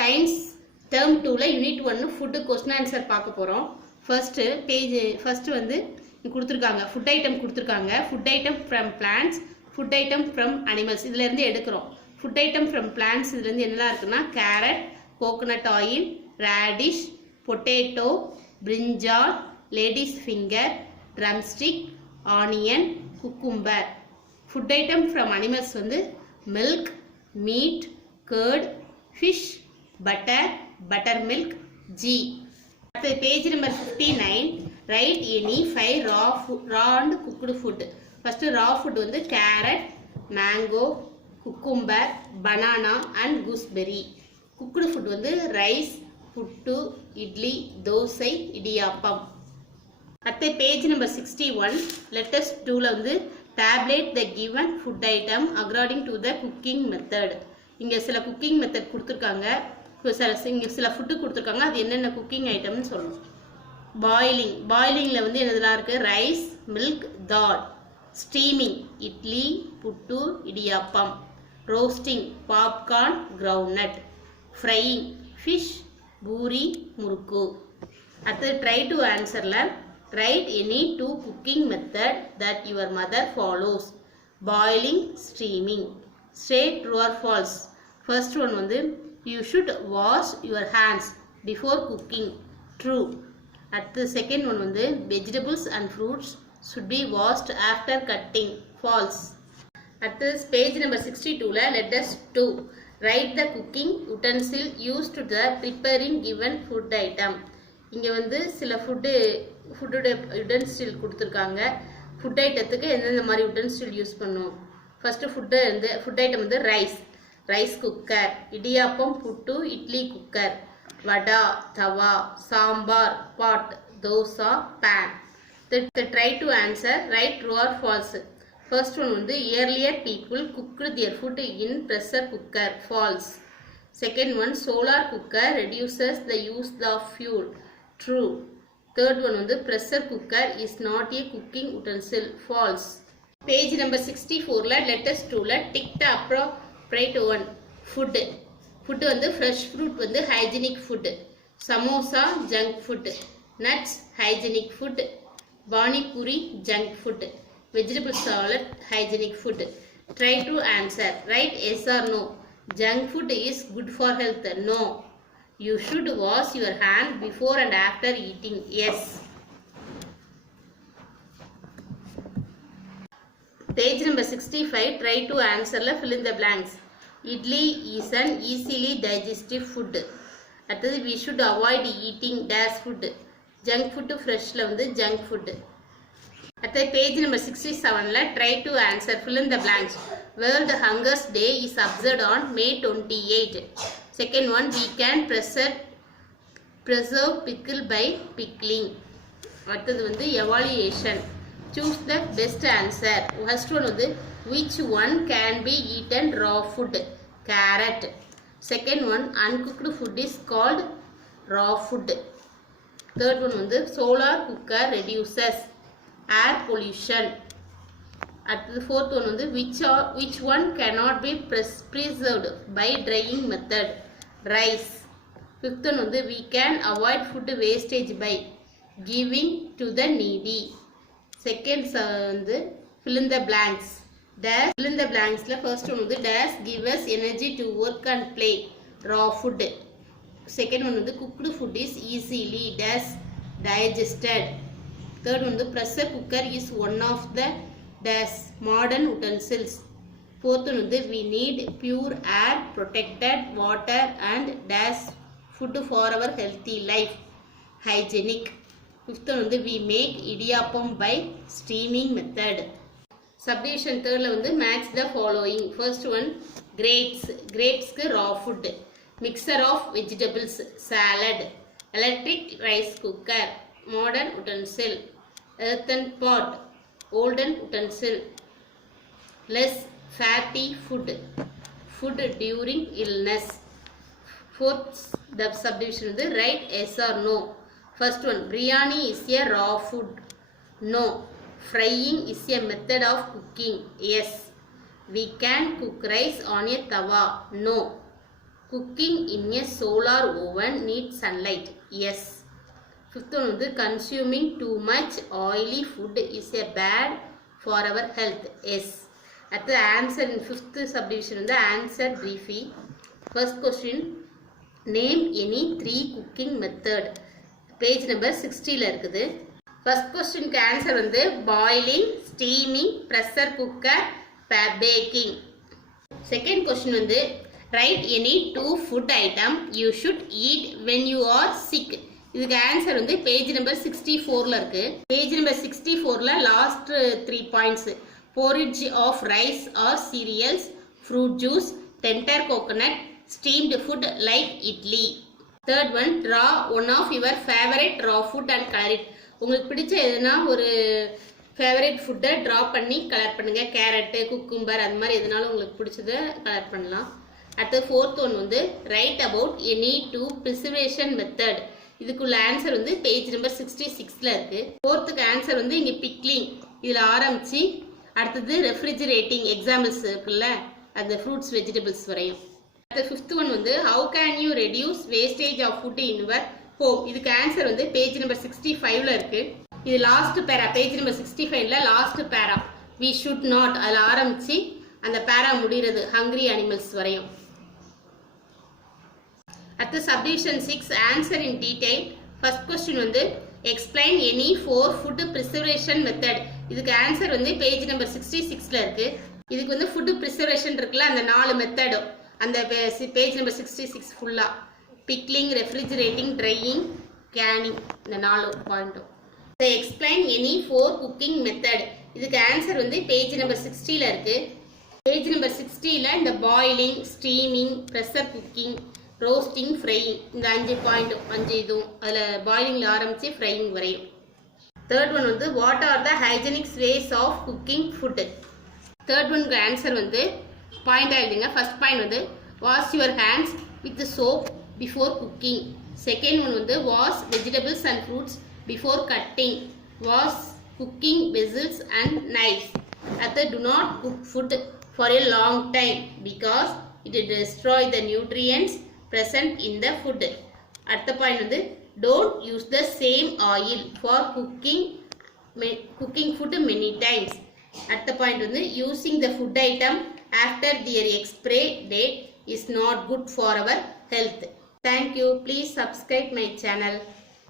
Science term 2ல unit 1 food question answer பார்க்க போகிறோம். ஃபர்ஸ்ட் வந்து கொடுத்துருக்காங்க ஃபுட் ஐட்டம் கொடுத்துருக்காங்க. Food item from plants, food item from animals, இதுலேருந்து எடுக்கிறோம். ஃபுட் ஐட்டம் ஃப்ரம் பிளான்ட்ஸ் இதுலேருந்து என்னெல்லாம் இருக்குன்னா carrot, coconut oil, radish, potato, brinjal, ladies finger, drumstick, onion, cucumber. Food item from animals வந்து milk, meat, curd, fish, butter, butter milk, ghee. அடுத்து page number 59. Write any 5 raw and cooked food. First raw food வந்து carrot, mango, cucumber, banana and gooseberry. Cooked food வந்து rice, புட்டு, இட்லி, தோசை, இடியாப்பம். அடுத்து page number 61. Letters 2ல வந்து tablet the given food item according to the cooking method. இங்கே சில cooking method கொடுத்துருக்காங்க, இங்கே சில food கொடுத்துருக்காங்க. அது என்னென்ன குக்கிங் ஐட்டம்னு சொல்லணும். பாயிலிங்கில் வந்து என்னதெல்லாம் இருக்குது? Rice, milk, dal. Steaming idli, puttu, idiyappam. Roasting popcorn, groundnut. Frying fish, puri, murukku. அடுத்து ட்ரை டு ஆன்சரில் write any 2 cooking method that your mother follows. Boiling, steaming. State true or false. First one வந்து you should wash your hands before cooking. True. அடுத்து second one வந்து vegetables and fruits should be washed after cutting. False. அடுத்து page number 62ல letters 2. Write the cooking யுட்டென்சில் used to the preparing given food item. இங்கே வந்து சில ஃபுட்டோட யுட்டென்சில் கொடுத்துருக்காங்க. Food ஐட்டத்துக்கு எந்தெந்த மாதிரி யுட்டென்சில் யூஸ் பண்ணும். ஃபஸ்ட்டு ஃபுட் ஐட்டம் வந்து rice cooker, idiyappam, puttu, idli cooker, vada tawa, sambar pot, dosa pan. Try to answer right true or false. First one வந்து earlier people cooked their food in pressure cooker. False. Second one solar cooker reduces the use of fuel. True. Third one வந்து pressure cooker is not a cooking utensil. False. Page number 64ல letters 2ல tick the appropriate one. Food வந்து fresh fruit வந்து hygienic food. Samosa junk food. Nuts hygienic food. Bani puri junk food. Vegetable salad hygienic food. Try to answer. Right yes or no. Junk food is good for health. No. You should wash your hand before and after eating. Yes. Page number 65. Try to answer. Fill in the blanks. Idli is an easily digestive food. அடுத்தது we should avoid eating dash food. Junk food ஃப்ரெஷ்ஷில் வந்து junk food. அடுத்த page number 67ல try to answer fill in the blanks. World hungers day is observed on May 28. Second one we can preserve pickle by pickling. அடுத்தது வந்து evaluation. Choose the best answer. First one வந்து which one can be eaten raw food. Carrot. Second one uncooked food is called raw food. Third one வந்து solar cooker reduces air pollution. அடுத்தது fourth one வந்து which one cannot be preserved by drying method. Rice. Fifth one வந்து we can avoid food wastage by giving to the needy. Second வந்து fill in the blanks. Dash fill in the blanksல first one வந்து dash give us energy to work and play. Raw food. Second one வந்து cooked food is easily digested. Third one வந்து pressure cooker is one of the modern utensils. Fourth one வந்து we need pure air, protected water and food for our healthy life. Hygienic. Fifth one வந்து we make idiyappam by steaming method. Subdivision thirdல வந்து match the following. First one grapesக்கு raw food. Mixer of vegetables, salad. Electric rice cooker, modern utensil. Earthen pot, olden utensil. Less fatty food during illness. Fourth the subdivision is right yes or no. First one biryani is a raw food. No. Frying is a method of cooking. Yes. We can cook rice on a tawa. No. cooking in a solar oven needs sunlight. Yes. Fifth one வந்து consuming too much oily food is a bad for our health. Yes. At the answer in fifth subdivision வந்து answer briefly. First question, name any 3 cooking method. Page number 60ல இருக்குது. First question க்கு answer வந்து boiling, steaming, pressure cooker, baking. Second question வந்து write any 2 food item you should eat when you are sick. இதுக்கு answer வந்து page number 64ல இருக்கு. Page number 64ல லாஸ்ட் 3 points, porridge of rice or cereals, fruit juice, tender coconut, steamed food like idli. Third one, draw one of your favorite raw food and color it. உங்களுக்கு பிடிச்ச எதுனா ஒரு favourite ஃபுட்டை draw பண்ணி கலர் பண்ணுங்க. Carrot, cucumber, அந்த மாதிரி எதுனாலும் உங்களுக்கு பிடிச்சதை கலர் பண்ணலாம். அடுத்து ஃபோர்த் ஒன் வந்து right about any 2 preservation method. இதுக்குள்ள ஆன்சர் வந்து பேஜ் நம்பர் 66ல இருக்கு. ஃபோர்த்துக்கு ஆன்சர் வந்து இங்கே பிக்லிங், இதில் ஆரம்பிச்சு அடுத்தது ரெஃப்ரிஜிரேட்டிங் எக்ஸாம்பிள்ஸ் இருக்குல்ல, அந்த ஃப்ரூட்ஸ் வெஜிடபிள்ஸ் வரையும். அடுத்த ஃபிஃப்த் ஒன் வந்து how can you reduce wastage of food in your home. இதுக்கு ஆன்சர் வந்து பேஜ் நம்பர் 65ல இருக்கு. இது லாஸ்ட் பேரா, பேஜ் நம்பர் 65ல last para, we should not, அதில் ஆரம்பிச்சு அந்த பேரா முடிகிறது ஹங்க்ரி அனிமல்ஸ் வரையும். At the subdivision 6, answer in detail. First question வந்து explain any 4 food preservation method. இதுக்கு ஆன்சர் வந்து பேஜ் நம்பர் 66ல இருக்கு. இதுக்கு வந்து ஃபுட் ப்ரிசர்வேஷன் இருக்குல்ல, அந்த 4 மெத்தடும் அந்த பேஜ் நம்பர் 66 ஃபுல்லா, பிக்லிங், ரெஃப்ரிஜிரேட்டிங், ட்ரையிங், கேனிங், இந்த 4 பாயிண்ட்டும். Explain any 4 cooking method. இதுக்கு ஆன்சர் வந்து பேஜ் நம்பர் 60ல இருக்கு. பேஜ் நம்பர் 60ல இந்த boiling, steaming, pressure cooking, roasting, frying, இந்த 5 பாயிண்ட் 5 இதுவும் அதில் பாயிலிங்கில் ஆரம்பித்து ஃப்ரையிங் வரையும். தேர்ட் ஒன் வந்து what are the hygienics ways of cooking food. Third ஒனுக்கு ஆன்சர் வந்து பாயிண்டாக எழுதுங்க. ஃபர்ஸ்ட் பாயிண்ட் வந்து wash your hands with soap before cooking. Second one வந்து wash vegetables and fruits before cutting. Wash cooking vessels and knives. அடுத்து do not cook food for a long time because it destroy the nutrients present in the food. அடுத்த point வந்து don't use the same oil for cooking food many times. அடுத்த point வந்து using the food item after their expiry date is not good for our health. Thank you. Please subscribe my channel.